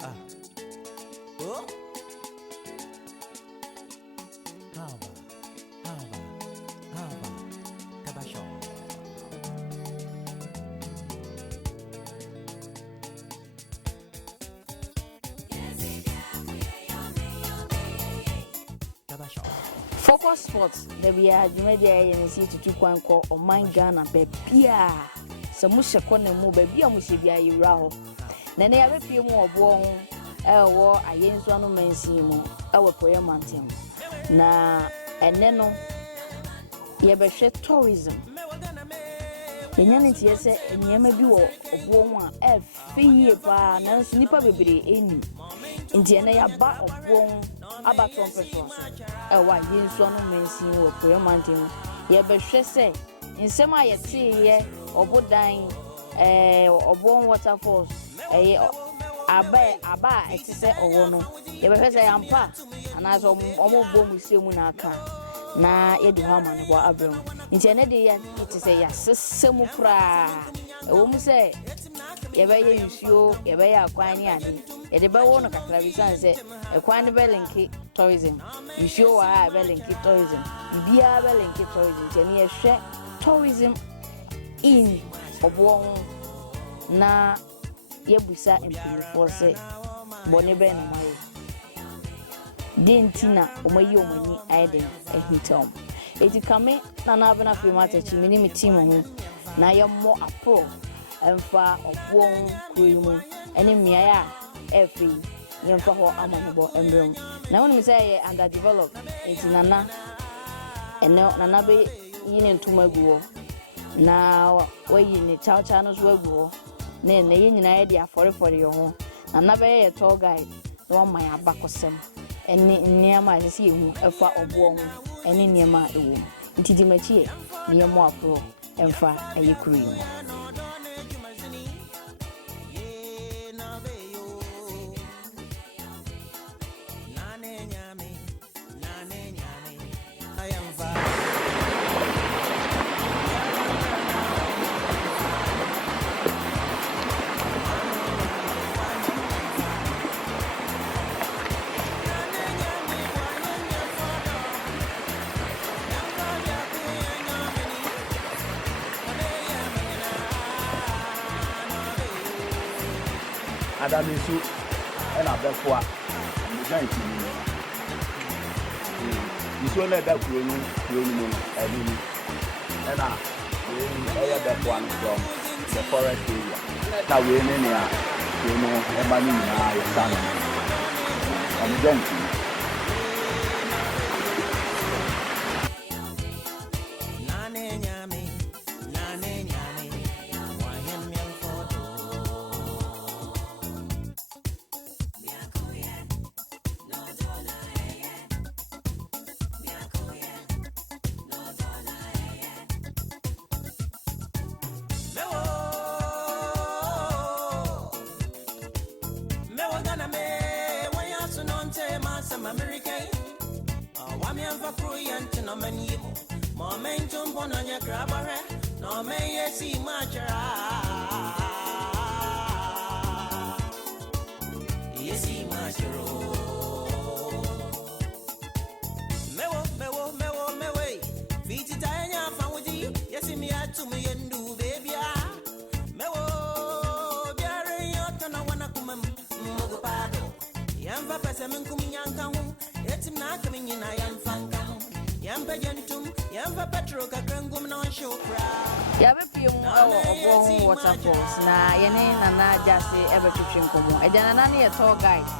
Ah. Oh. Hava. Hava. Hava. Kabasho. Kabasho. Focus Sports, the be a Jumedia and see to Kwanko or Mine Ghana, Bepia. Some Musha Kone Mo, Baby, Musibia, you raho. Nene have a few more born, war, I ain't one man see more, our prayer mountain. Na, and then no, ye be tourism. The Yanity yes, and ye may be or one, a fee pa, no snipper baby, any. Indiana ya ba obwon abaton petrol so wa yin so no mensin wo prayer mountain ye be hwe se nsem a ye tie ye obodan obwon waterfalls aba etise owo no ye be hwe se yampa ana so omo bom siemu na aka na ye du ha man wa abram indiana de ye etise ya sesemu fra wo mu se ye be ye nsuo ye be ya kwan ni ade e de ba wo no kakra bi san se e kwan ni be linki tourism nsuo wa be linki tourism bibia be linki tourism je ni ye hwe tourism in obo na ye busa empirifo se bone be na mayo dentina omayi omani aiden ehitom eti kame na na abena primata chi mini mi team ho na ye mo apro emfa obwon kuimu eni miaya every yemfa ho amanbo embrem na wonu say ye underdeveloped eti nana eno nana be yine ntumaguo na wayi ni chacha no so aguo na ye nyina ye dia for yo ho nana be ye tour guide no man abakosem eni niama ase yehu efa obwon eni niama ewo ntidi machie niamo apro emfa ayekuru Adamisu and Abefua, the giant. You saw that Kuno, and I that one from the forest area. Now we're in here, you know, and money in our son. I'm going waterfalls na yene nana jase ebe twetwe nkomo e jana nana ye tour guide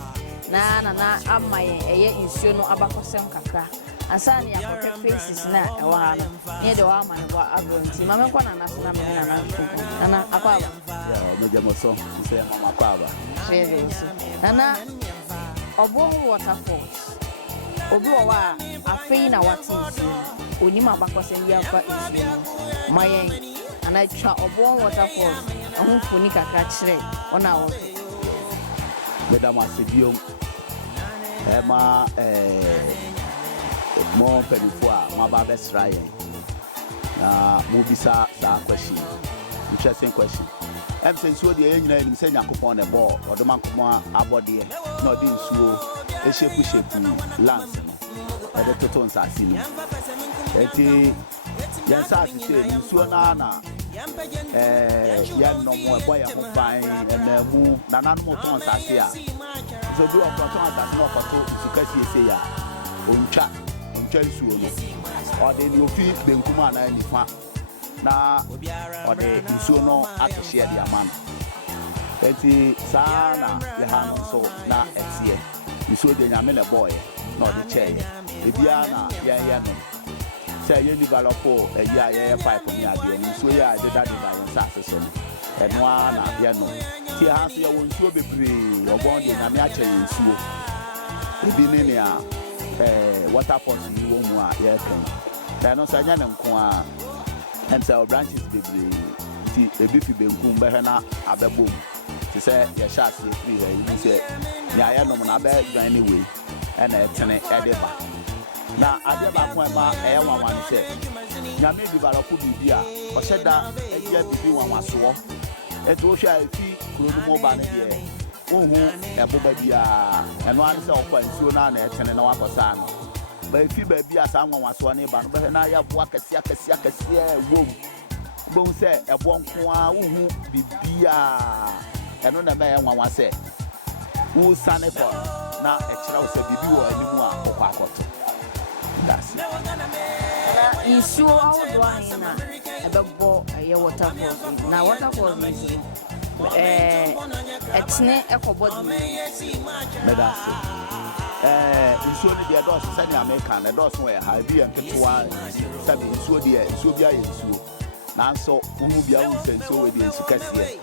na nana amaye eye nsuo no abakosem kakra ansa ne yakote faces na e wa ha ne de wa amane wa abronti mama kwa nana so na me nana twetwe nana akwa aba ya meje moso se mama akwa aba nana obo waterfalls obi wa afei na watinsi onima abakosem ya kwa nsuo mayen and I try obon waterfall ahun foni kakra kire ona wo Madam Asibium Emma more penifua maba besra yen na mobisa that question interesting question em say nsuo de ye nyina nim say Yakopon ne ball odomankomo abode na odi nsuo eshepu lands no ede toto nsase ni eti yansa atise nsuo na ya no mo ebo ya ho ban na mu nananu mo ton nsase a so bi o ton nsase no koto isuka siesie ya ontwa nsuo no ode ni ofi benkum ana nifa na ode nsuo no atehye de amano eti saa na ye ha no so na etie nsuo de nyame le boy na ode che ebia na ye no say ye develop ye pipe ni ade nsuo ya de da nsase so eno na ye no ti ha so ye won nsuo bebre ogbon de nyame ache nsuo ebi ne ne a waterfalls ni wo mu a ye kan da no sa nya ne nko a and so branches bebre ti ebi fi benkum be na abebom ti say ye sha se free he ni say ni aye no na be join ni we e na etene e de ba na ade ba ko e ba e wanwan se nyame develop bibia o sheda eje bibi wanwan so eto hwa efi krodu mo ba ne de ohu eboba bia eno an se okwa nsuo na na etene na wakosa no ba efi ba bia sa wanwan so ne ba no be na ya bo akase wo bo se ebo nko a ohu bibia eno na me wanwan se wo sane ko na e kira wo se bibi wo animu a okwa akoto that's nsuo ahodo ahina ebebo ye waterfalls na waterfalls ni etne ekobodi medase nsuo ni de dos se ni American na dos we ha bi enketewa sabi nsuo de nsuo bia ye nsuo nanso uhu bia wo se nsuo we de nsu kase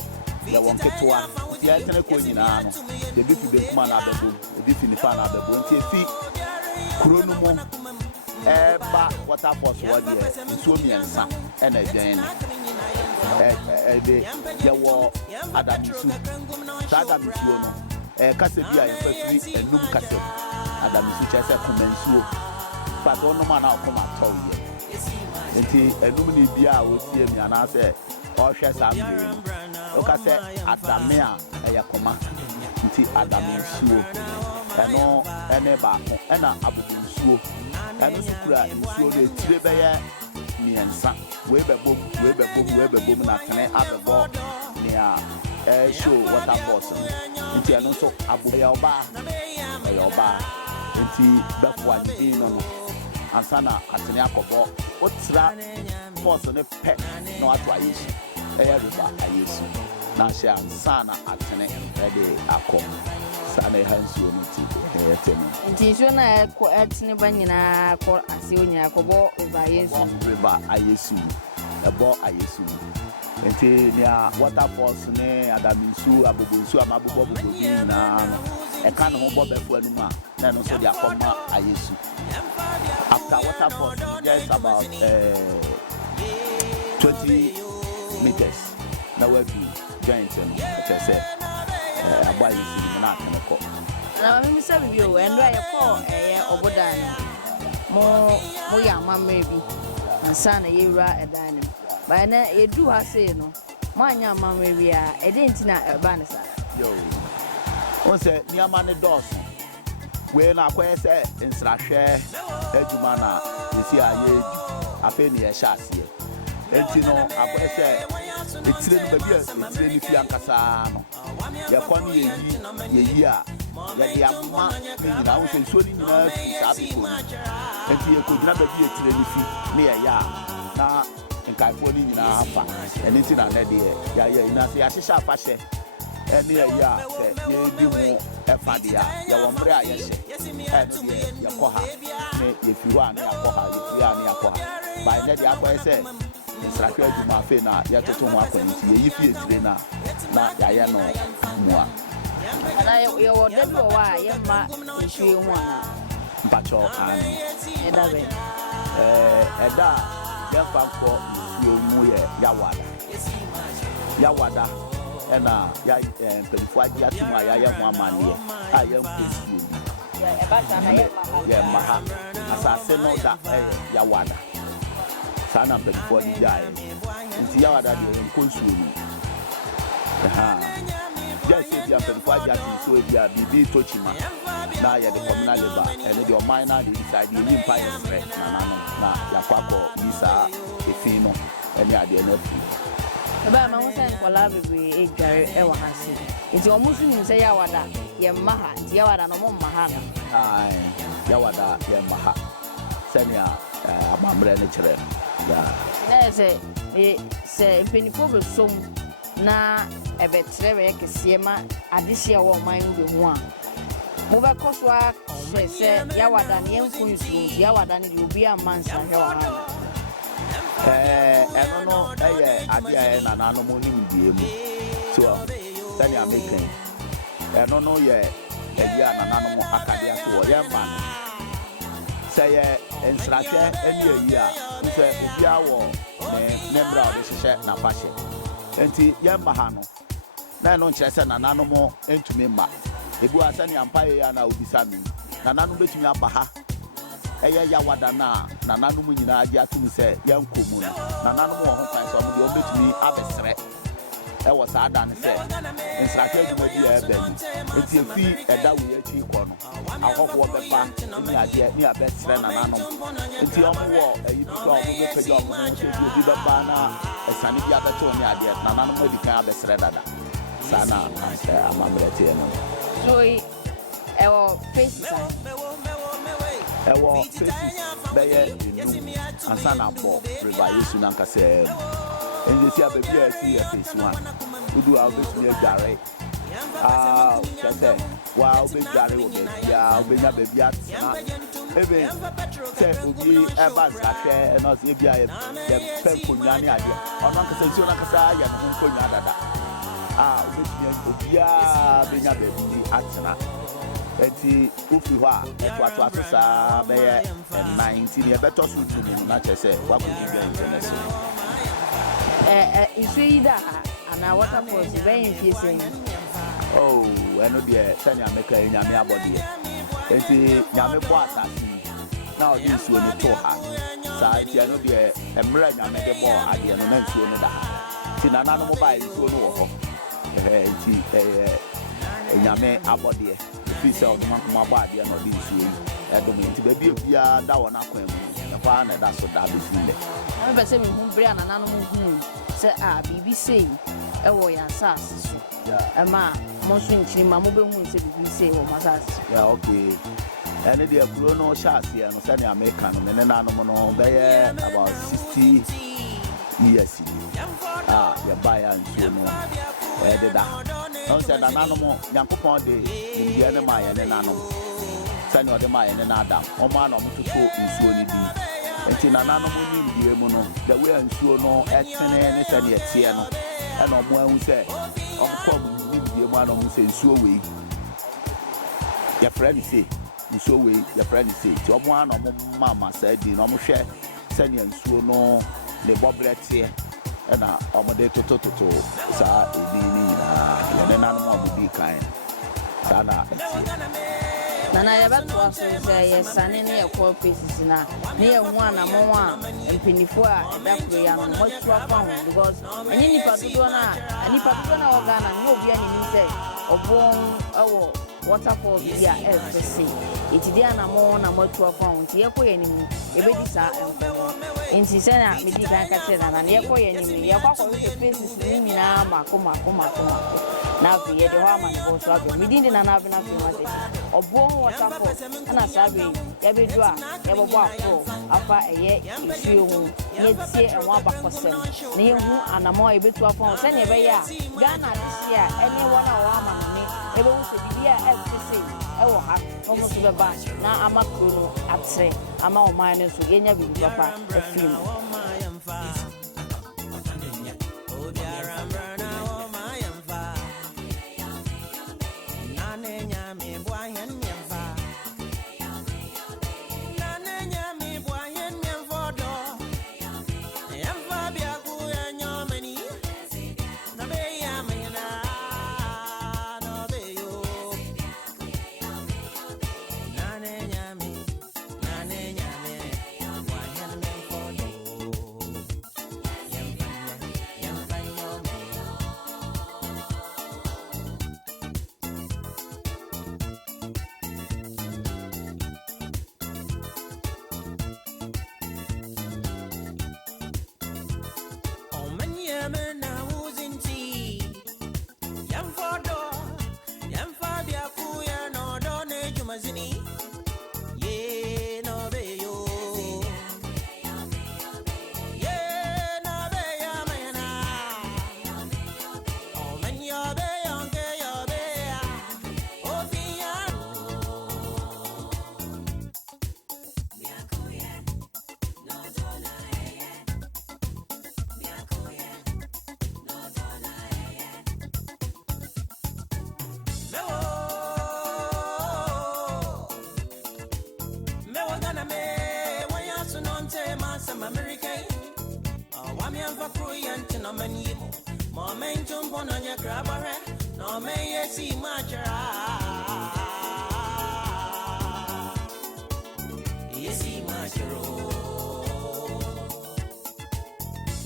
ya won ketewa ti ya tene ko nyina no de bi fi be kuma na abebo de bi fi ni fa na abebo nti efi kuro no mo eba waterfalls wodi nsuo miensa ena edwen de yawo adamisu sadamisu no kase bia yefafiri enum kase adamisu chese kumensuo but ono ma na okoma toye enti enum ni bia osie mi anase ohwe sambe o kase adame a eyakoma nti adamisu eno ene ba ko ena abudunsuo eno sukura nsuo de tire beye miensa we bebom na tene abebo ni a show waterfalls nti eno so aboya oba nti befwa ni no ansana atene akobo otra force ne pe no ato ayesu eya riba ayesu na sha sana atene ede akọ sana hansuo no ti etene nti so na ko etene banyina ko ase onya akobo over yesu riba ayesu ebo ayesu nti nia waterfalls ne adamisu abobonsu amabobo bobi na e kan ho bo befu anu ma na no so dia akoma ayesu after waterfalls just about 20 meters na we fi giant no say abai si na kanko na mimi sabi bi o endo ayeko obodan mo ya mamre bi ansa na yewura edan nim ba na edu ha sei no mo anya mamre bi a ede ntina eba ne sa yo on say niama ne dos we na akoye say nsrahwe adwuma na esi aye ape ne ye sha ase enti no akoye say etire no baby etire ni fi ankasa no ye kon ye a ye de amma nyina wo se so ni nyina fi sabi ko enti ye ko gina baby etire ni fi ne ye ya na nkaifo ni nyina afa eni ti na ne de ye ina se ya hihya afa hye eni ye ya se ye di mu efa de ya ye wo mbre a ye hye eni de ye ko ha ne ye fi wa ne akọ ha ye fi ya ne akọ ha ba ne de akọ se nsrakwa adwuma fe na ya toto ho akwanti ye yifi etire na ya ye no mua ana ye wo de do wa ye ma nhwe hu ana mpacho an eda be eda ye fanko yo mu ye yawada ena ya mpelifo agia timu ya ye mu amane a ye nkosu e ba sana ye maha asase no da yawada sana mpelifo agia nti yawada de nkosu ni Just if you have been for Jack, so if you are BB Tochima, now you're the communal labor, and your minor inside the empire spread, na Yaquaco, Lisa, Efino, and the idea of Ba ma won say nkola bebre edware e wa hase. Nti o musu nim say yawada ye maha, ti yawada no mo maha na. Yawada ye maha. Senya amamre ne kire. Na say penifo be som na ebetre we kese ma adehye wo man be ho a. Mo be koso a say yawada ne enfu nsu, yawada ne obi amansa he wa ha. Eno no eye ade na nanu mo nim die mu so tani american eno no ye eya na nanu mo akade aso ye man say ye ensrahwe eni eyi a nse obi awo ne membra o hihye na fashe enti ye ma ha no na no nkyere se na nanu mo entumi ma ebu asani ampaye ya na obisa mi na nanu betumi aba ha eye yawada na nanu mu nyina agi atum se yankomu na nanu mo ho kan so mo de obetumi abesre e wo sa ada ne se nsraka adwuma di e ba enti efi eda wo ya chi ko no ahofo beba ni ade ni abesre na nanu enti omo wo ayi bi ko omo be pejo omo no se di beba na esane bi abeto ni ade na nanu mo di kan abesre dada sana amamrete no So ewo face ewo faces beye enu ansana bo river yesu nankase enje si abebi a si face one udu a obetumi agare tete wa obegare wo bia obenya bebi atena even se obi eba sahwe eno se bia ye penkonya ne ade ono nankase si nankase ya no nkonya dada obetumi obia benya bebi atena enti ufi ho a twatu asesa beye 19 ye beto so tumi na chese wa ko di bien tenese Isida ana waterfalls very infusing. Oh, eno de tanya meka nyame abode enti nyame bo asasi na odi nsuo ni to ha sa enti eno de emra nyame de bo ade no na nsuo ni da ti na nanu mo ba nsuo no wo ho enti nyame abode fi se o ma ba ade no di nsuo yi edo me enti ba bia da wona kwan mu na fa na da so da be zile Na be se me hu bria na nanu mo hu se bibi sei e wo ya sas so ma mo so nchiri ma mo be hu se bibi sei wo ma sas okay ene de bro no chance ya no se ne America no ne nanu mo no be about 60 years ya ba ya nsuo no de da no se da nanu mo Nyankopon de bia ne ma ya ne nanu sani ode ma ya ne na Adam o ma na mo tutu nsuo ni di enti na nanu mo ni bia mu no the way nsuo no etene ne se ne etie no e na mo ahu se o ko mo ni bia mu ana mo se nsuo we ya friend say nsuo we ya friend say ti o mo ana mo mama say di no mo hwe se ne nsuo no le bobrete e na o mo de toto sa edi ni na ya nanu mo bi kan sa na na ya bato aso se ye sane ne ye call faces na ne ye hu ana mo a empinifo a da kro ya no mo tu afa ho because enyi nipa dodo na ogana ne obi ani ni se obon ewo waterfall bia FCC etidi ana mo na mo tu afa ho nti ye koye ni mu ebedi sa emfo nti se na medi kan ka tire na ye koye ni mu ye kwa ko faces ni nyina mako na bi ye de ho ama ko so abi medi ndi na na bi na fi ma de obon waterfall ana sabe ya bedu a ya bobo afro afa eye isu hu ye tie enwa bakosem na ye hu anamo ebetu afa ho se ne be ya Ghana this year ene wona wa ama no ni ebe hu se bibia FCC ewo ha no mo so be ba na amakro no atre ama o man no so ye nya bibi papa afim for Korean to no many moment jump on your grabber, no may see much. Yes, see much.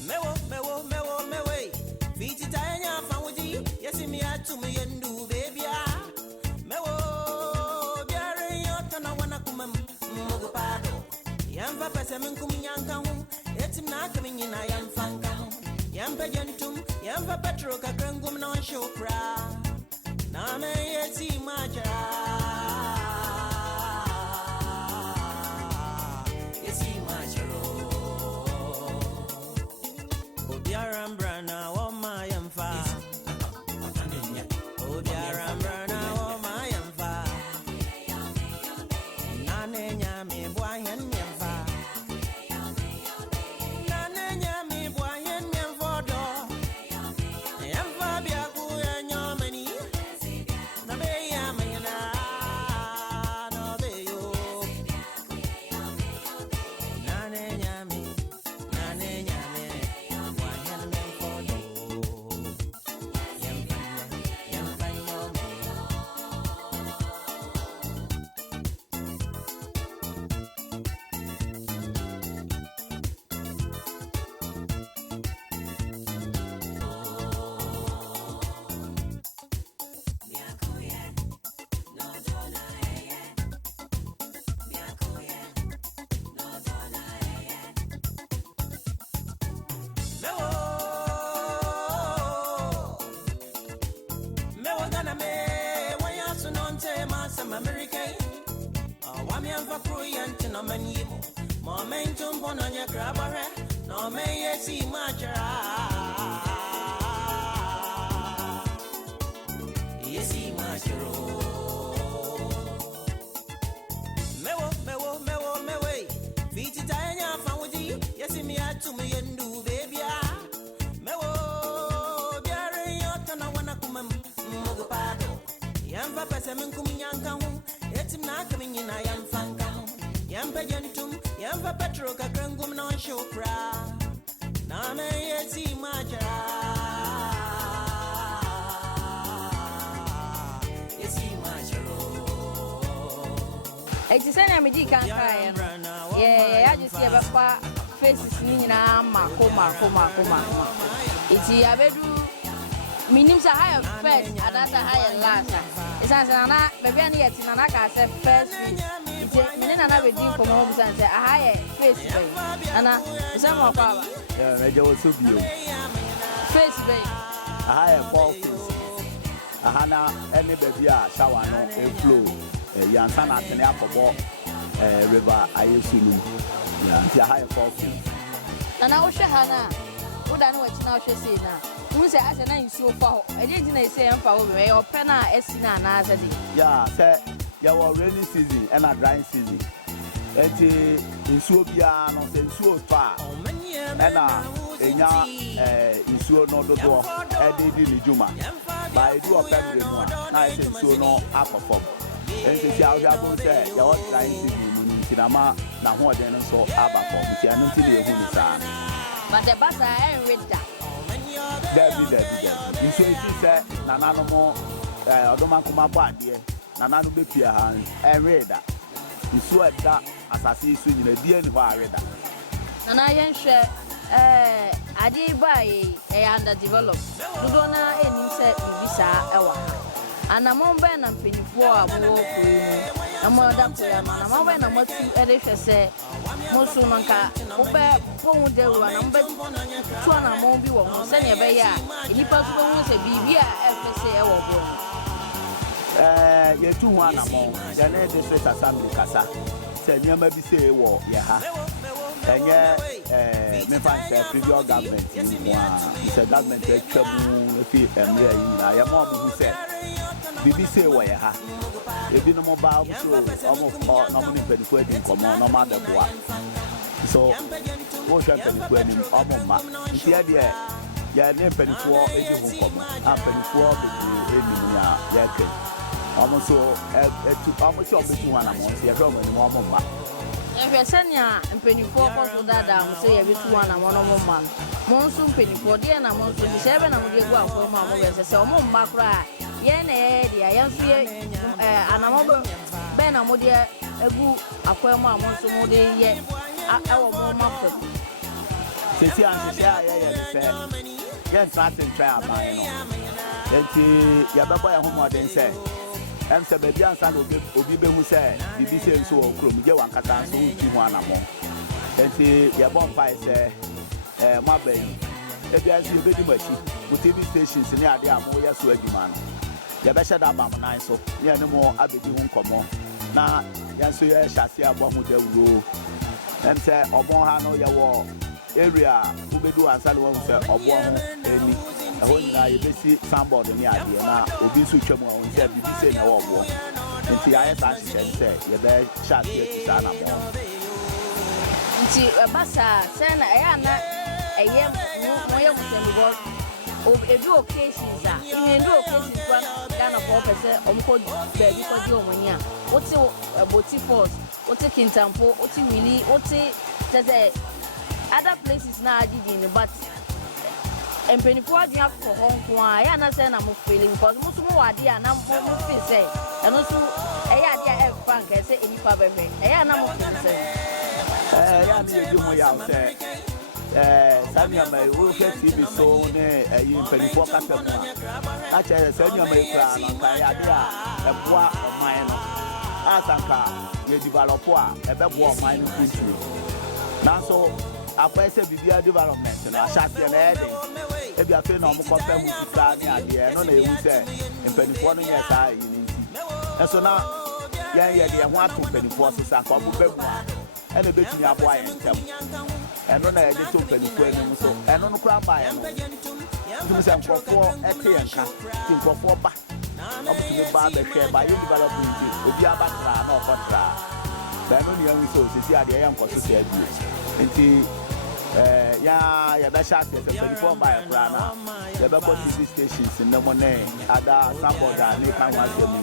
Mewo, feet it I found with you. Yes, me at to me and do, baby. Mewo, Gary, you're gonna wanna come Mogopado. Yamba Passamin coming young, it's not coming in. I am Fanka. Yamba Gentum, Yamba Petroka, Grangum, no show cry. Name, yes, see much. Yes, see much. Obiarambra, oh my amfa. Obiarambra, oh my amfa. Nane nyame boyen nyamfa. Nane nyame boyen nyamfodo. Nyamfa biaku enyomeni. Na be yamena no be yo. Nane nyame boyen nyamfodo. Yamfa nyome. Mewo gana me wanya sunonte masam American. Wami amfa Korean to no many momentum on your grabber, no may see much. Yes, see much. Mewo, feet it I found with you. Yes, me at to me and do, baby. Mewo, Gary, you're gonna wanna come Mogopado. Yamba Passamin coming young, it's not coming in. I am Fanka. Yamba Gentum, Yamba Petroka, Grangum, no show cry. Name, yes, see much. Yes, see much. Eti sɛ na medi kan kaeɛ no agye sɛ yɛbɛfa faces no nyinaa mako eti abɛdu menim sɛ ha yɛ first anasa ha yɛ last a ɛsiane sɛ nana baabi a ne yɛte nana kaa sɛ first week nti mene nana bɛdi nkɔmmɔ hɔ bisane sɛ aha yɛ face bɛyi nana mesɛ ma ɔkɔ aba ɛgya wɔ so bio face bɛyi aha yɛ four face aha na ɛne baabi a shower no flow yansa na atene akɔbɔ river ayesu no nti aha yɛ four face nana wohwɛ ha no a woda ne wakyi na wohwɛ sei no a wohu sɛ asɛ na nsuo fa hɔ ɛdeɛ nti na ɛsɛ yɛmfa hɔ bɛyɛ ɔpɛ no a asi no anaasɛ de sɛ yɛwɔ rainy season ɛna dry season nti nsuo biara no sɛ nsuo fa ɛna ɛnya nsuo no dodoɔ ɛde di ne dwuma ba ɛdu ɔpɛ mmerɛ mu a na ɛsɛ nsuo no akɔ fam nti sɛ ahohwɛ abom sɛ yɛwɔ dry season mu no nti na ma n'ahoɔden no nso aba fam nti ɛno nti na yɛhu ne saa but the basa ɛnwe da dabi nsuo esi sɛ nananom ɔdɔmankoma bɔ adeɛ nananom bɛpie ha ɛnwe da nsuo ɛda asase yi so nyina bia ni hɔ awe da nana yɛnhwɛ adeɛ ba ɛyɛ underdeveloped dodoɔ no ɛnim sɛ biribi saa ɛwɔ ha anammɔn bɛn na mpanyinfoɔ a wɔwɔ kuro mu na wɔda kuro no anammɔn bɛn na wɔatu ɛde hwɛ sɛ mo so no nka wobɛbɔ ho dawuro na mobɛtu anammɔn bi wɔ ho sɛnea ɛbɛyɛ a nnipa so bɛhu sɛ biribi a ɛfɛ sɛ ɛwɔ borɔ no yɛtu ho anammɔn yɛne district assembly kasa sɛ nneɛma bi sɛ ɛwɔ yɛ ha ɛnyɛ mefa nsɛ previous government mu a sɛ government atwa mu ɛfi mmerɛ yi nyinaa yɛma ɔmo hu sɛ biribi sɛ ɛwɔ yɛ ha ebinom ba ɔmo so ɔmo kɔ na ɔmo ne mpanimfoɔ adi nkɔmmɔ na ɔmo abɛboa so wohwɛ mpanimfoɔ anim ɔmo mma nti ɛdeɛ yɛne mpanimfoɔ adi ho nkɔmmɔ a mpanimfoɔ bebree anim a yɛka ɔmo so ɔmo sɛ ɔbɛtu ho anammɔn nso yɛhwɛ ɔmo anim ɔmo mma If you send ya pennyful for that, say every 2 1 and 1 month. Monsoon pennyful, dear, and monsoon 7 and we go out for my mother. So, Mom Bacra, Yen, I and I'm over Ben Amodia, a good aquama, monsoon, yet our mom. Sisi ansisia ye yes nothing try amano enti ya baba ya homoden say em se baby ansa no obi behu say bibi say nso o krom je wankata nso uti mu anamo enti ya bon pai say mabai ebi ansi ye bedi machi mu TV stations ni ade amo ya so adwuma no ya be sheda bam nan so ye ne mo abedi hu nkomo na ya so ye hyase abo mu dawuro em say obon ha no ye wo area ubedu asale won se obo ho eni eho nyina ye besi sandboard ni ade na obi so twam won se bibi se na wo obo nti aye sa se ye be chat ye tisa na mo nti basa se na e ana eye mo ye kusembi bo edu occasions a even do occasions kwa Ghana for pese omko baby ko di omani a oti boti force oti kintampo oti wili oti tese other places na ajidi but empenifu adua for honko a ya na say na mo feeling because mo so mo wade a na mo feel say eno so e ya dia e bank e say enipa bebe e ya na mo feel say ya mi ye mo ya say Samia mai wo ke TV so ne yi empenifu kasa mo a che Samia mai kra no ka ya dia e boa oman no asanka ye develop a e be boa oman no country na so akwese bibia development na shate na eden e bia fe na omo kofa mu sika ni ade no na ewu se mpanifo no nye saa yi ni nti eso na ye de ho ato mpanifo so sa ko bu bamu a e na betumi aboa ye ntem eno na ye de to mpanifo enu so eno no kura ba ye no tumi se nkofo ete ye nka ti nkofo ba omo tumi ba be hwe ba ye development obi abatra na okotra ba no ni yan so sisi ade ye nkoso se abi nti ya be chat se before my plana ya be go TV stations in the morning ada saboda ni kan wa se mi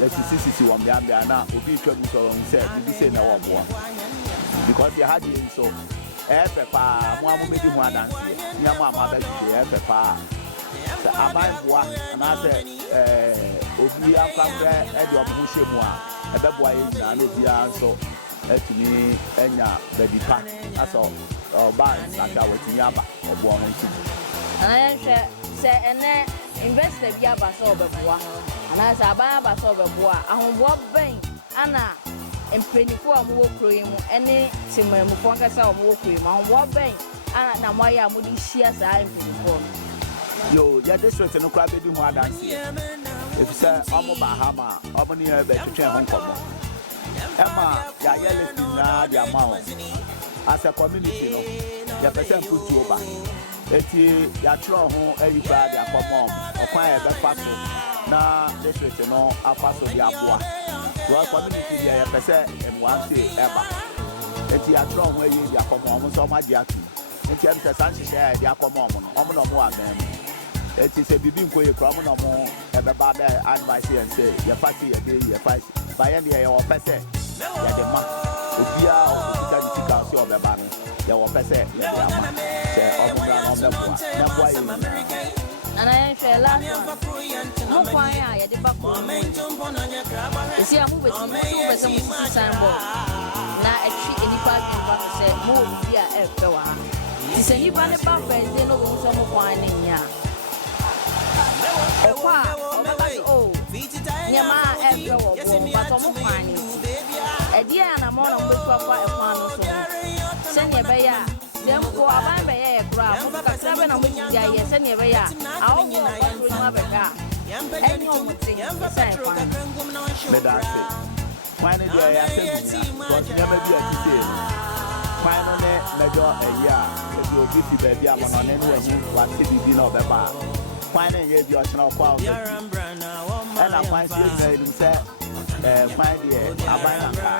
ya sisi won bia na obi twam so on say bibi say na wo boa because they had him so pepa mo amedi ho adanse nya mo amaba ji pepa se abai boa na se obi akwambe e de omo hwemu a e be boa ye na no bia so etumi enya bedipa aso ba aka wetini aba obo ho nti ana hwe se ene investor bi aba so obeboa ana se aba aba so obeboa ahombo ben ana empenifo amu okroyi mu ene timamufo nkasa amu okroyi mu ahombo ben ana na moya amu di hia sa empenifo yo ya district no kwa bedi ho adanse efisa omo ba hama omo ni e be twetwe ho nkomo Emma, ya yellow na the amount. As a community, no, ya person put you back. Eti ya throw home every bad ya come or quite a faso. Na district no a faso the abua. Your community ya person and one day ever. Eti ya throw where you ya come home so much ya too. Eti am say sanchi share ya come home no more abem. Eti say bibi nko ye kra mo no mo e be ba be advice and say ya party ya dey ya fight. By end ya o pese ya de ma obia o kita di tika so obeba no ya wo pese ya de ama se obura no meboa ya boa yi ana yen hwela mo kwan ya de ba ko esi amu be so mo sisi sanbo na etwi enipa bi ba se mo obia e fe wa ti se nipa ne ba fe de no bo so mo kwan ne nya o kwa o ba o nyama e wo bo ba to mo kwan ni edi ana mo na mo betu akwa e kwan no so se ne be ya dem ko aban be ye kra mo ka se be na mo ti ya ye se ne be ya a o wo ba ro ma be ka enyo mo ti se kwan me da se kwan ne dia ya se bi so nyama bi a ti se kwan no ne mejo eya e bi obi fi ba bi a mo no ne no hu wa se bi na obeba kwan ne ye bi o chena kwa o ena kwan si e ni se kwan die aban na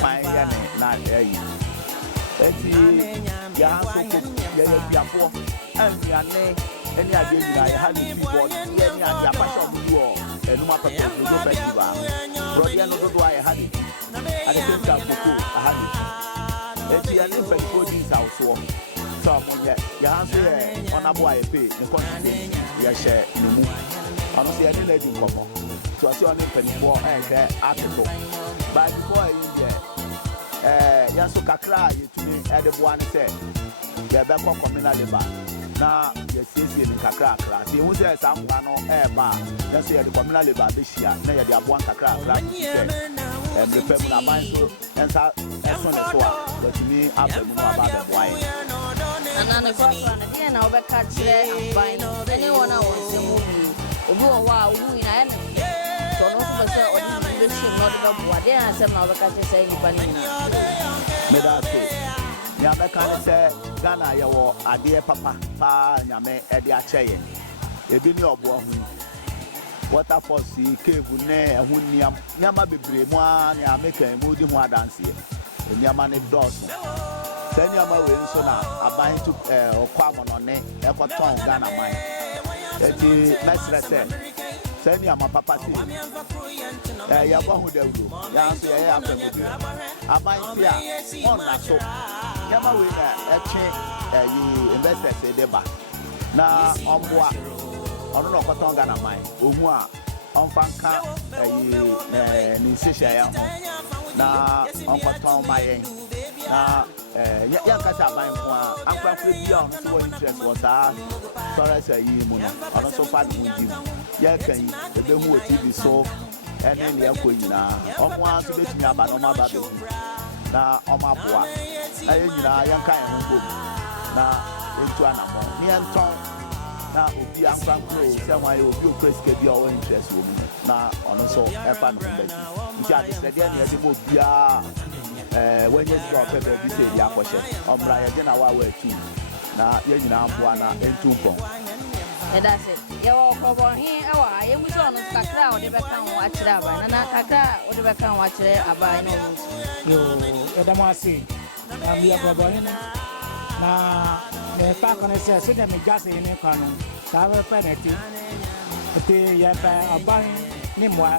kwan ya ne na eyi eti ya so ya ya biafo anuane eni ade nyina ya ha ni board ya ni ade apasha odu o enuma papa odo festival Brother no do I had it. At the same time, I had it. And she had in fact 14 house. So, you answer on a boy pay the country. You share the move. I don't see any lady come on. So I see on the penny for article. But before I in there, Yasu Kakra, you to me at the one said, you're back on communal labor. Now, you're seeing in Kakra class. You will say some air bar. Just say the communal labor this year. Now you're the one Kakra and the people are mindful and so as soon as well. But to me, I'm about the wine. And then the first one, again, I'll be catching and buying anyone I want to move. Obo wa wu ina ene so no so be o di be shi no de bo ade an sem na o be ka che say nipa ni na me da say ya be kan say Ghana ye wo ade papa pa nyame e de a che ye ebi ni obo ahun waterfalls cave ne ehun niam nyama bebre mu a ne America mu di ho adanse e nyama ne dos say nyama we nso na aban tu okwa monone e ko ton Ghana man eti mesrete sani ama papa ti ya ba hu dawdo ya so ya afemudu abanti a on na so ya ma we na eche yi investors e deba na omboa ono no kwaton Ghana man ohu a onfanka yi ni sesha ya ho na onkwaton mayen na ya kasa ban ko akwa bia on so interest was sorry say yi mu no ono so fa mu di ya kan e be hu TV so ene ne akọ nyina omo an so betumi aba no ma ba be na omo aboa aye nyina ya kan ho go na entu anamo ni enton na obi ankwa kro se wan ye obi okreske bia o interest wo mu na ono so e fa no be nti ade se de ne de bo bia when you drop paper bi say dia kwose omra ye na wa tu na ye nyina aboa na entu pon and that's it ye wo ko bo hin e wa ye mu so no kakra o de be kan wa kire aba na kakra o de be kan wa kire aba no Yo, Edamasi, I'm your brother. Na the fact on it says, so that me just in a canon, Tower Penalty, the Yapa, a buying Nimwa,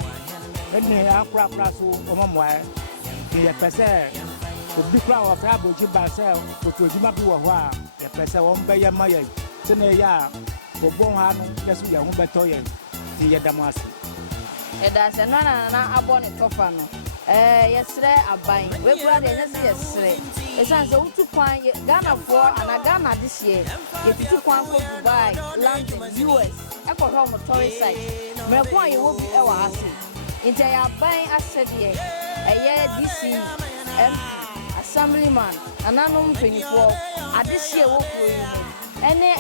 and me a crap rassle or Mamwa, the Pese, the big crowd of Abu Jibasel, which will give up you a while, the Pese won't pay your money, Senaya, or Bonham, just we are home by Toyen, the Edamasi. and that's another abon it tofano. Yesterday I buy. We brother yesterday. It's an so to find Ghana for and Ghana this year. If you want to Dubai, London, US, I got home a tourist site. Me point you will be our asset. Into your buying asset here. A year DC, MP, Assemblyman, and unknown 24. At this year, what will you any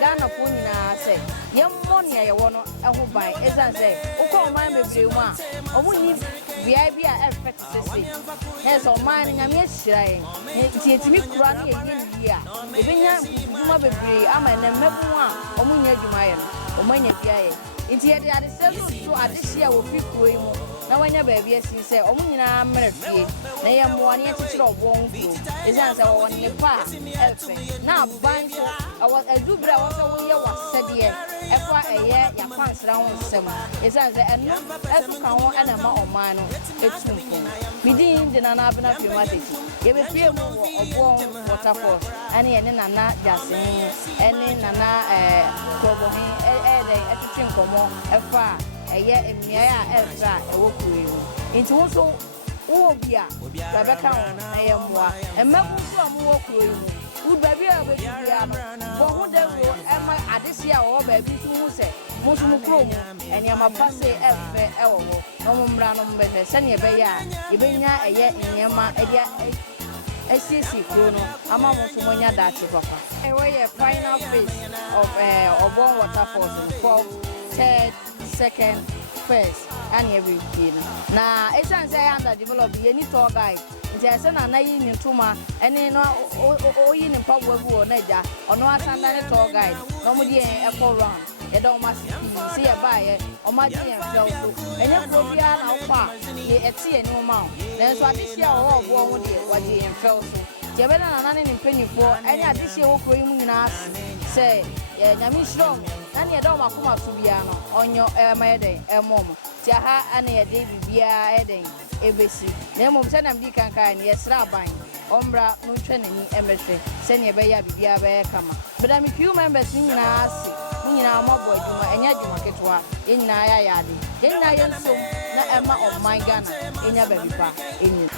Ghana for me now say. Young money I want to buy. As I say, okay, my baby one. I won't need VIB effect to say. Here's all mine and I'm shying. It's me crying a year. If you baby, I'm a member one. Or when you're my own, or when you're it's yet the other seven to at this year will be growing. Now, when your baby, as you say, only I'm married. They am 1 year to drop one view. Is answer on the far. Now, bind I do better also when you was said here. After a year, your pants round some. Is answer and no, every count and a more mine. It's simple. Within the Nanabana Fumatic, give a few more of waterfalls, any and Nana Jassing, any Nana Cobohin, everything come on, a far. A year in Mia Elsa, a walk with you. Into also Obia, Rebecca, I am one, and Melbourne from walk with you. Would baby a baby, for who they will, and my Addisia or baby who say, Muslim Chrome, and Yama Passe Elbow, no Random Better, Sanya Baya, Ibina, a year in Yama, a year. SCC Chrono, Amamo Sumonia Dati Papa. Away a final phase of one waterfalls in 4th, 3rd, 2nd, 1st, and everything. Now, it's an underdeveloped any tour guide. There's an annoying in Tuma, and in in Pablo Neja, or no Sandana tour guide, normally a 4 round. You don't must see a buyer or my dear and you go beyond how far you at sea and no amount. Then so I this year all born with what you and fell so. Jabana and Annan in penny for any additional cream in us say, yeah, Yami strong, and you don't want to be on your my day, a mom. nti aha ana yɛ de bibia ɛden ebesi na mmom sɛ na mdi kankan ne yɛsra aban ombra no ntwe n'ani ɛmɛhwɛ sɛ ne bɛyɛ bibia bɛyɛ kama bɛda me few members nyinaa ase nyinaa mabɔ adwuma ɛnya adwuma ketewa nyinaa yɛ ade nyinaa yɛ nsom na ɛma ɔman Ghana ɛnya baabi pa ɛnyina